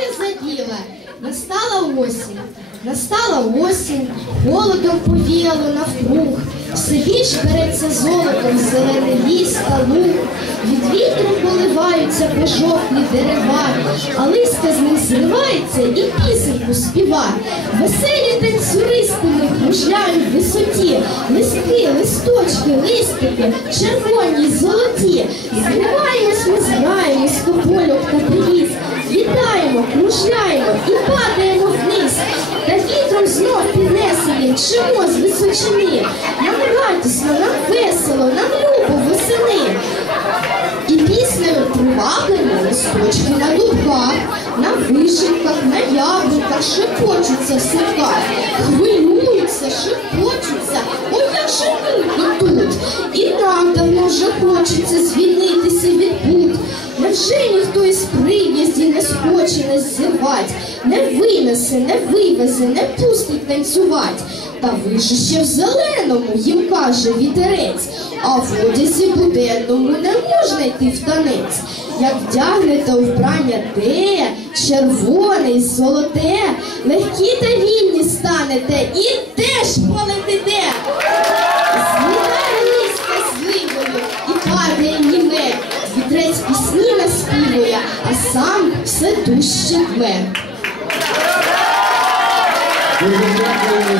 веселі заділа. Настала осінь, настала осінь, холодом повіяло навкруг. Все більш береться золотом зелений ліс та луг. Від вітру поливаються пожовклі дерева, а листя з них зривається і пісеньку співа. Веселі танцюристами кружляють в висоті, листки, листочки, листики, червоні, золоті. Зриваємось, ми зграємось польок та привіз. Вітаємо, кружляємо і падаємо вниз. Та вітром знов піднесені, чимо з височини. Нам радісно, нам весело, нам любо восени. І піснею приваблені листочки на дубках, на вишеньках, на яблуках шепочуться в хвилюються, шепочуться, ой, як мирно тут. І нам давно вже хочеться звільнитися від пут. Невже ніхто із приїздів не схоче нас зірвать, не винесе, не вивезе, не пустить танцювать. Та ви ж ще в зеленому, їм каже вітерець, а в одязі буденному не можна йти в танець. Як вдягнете вбрання те, червоне й золоте, легкі та вільні станете і теж полетите. Злітає листя зливою і падає німе. А сам все дужче дякую.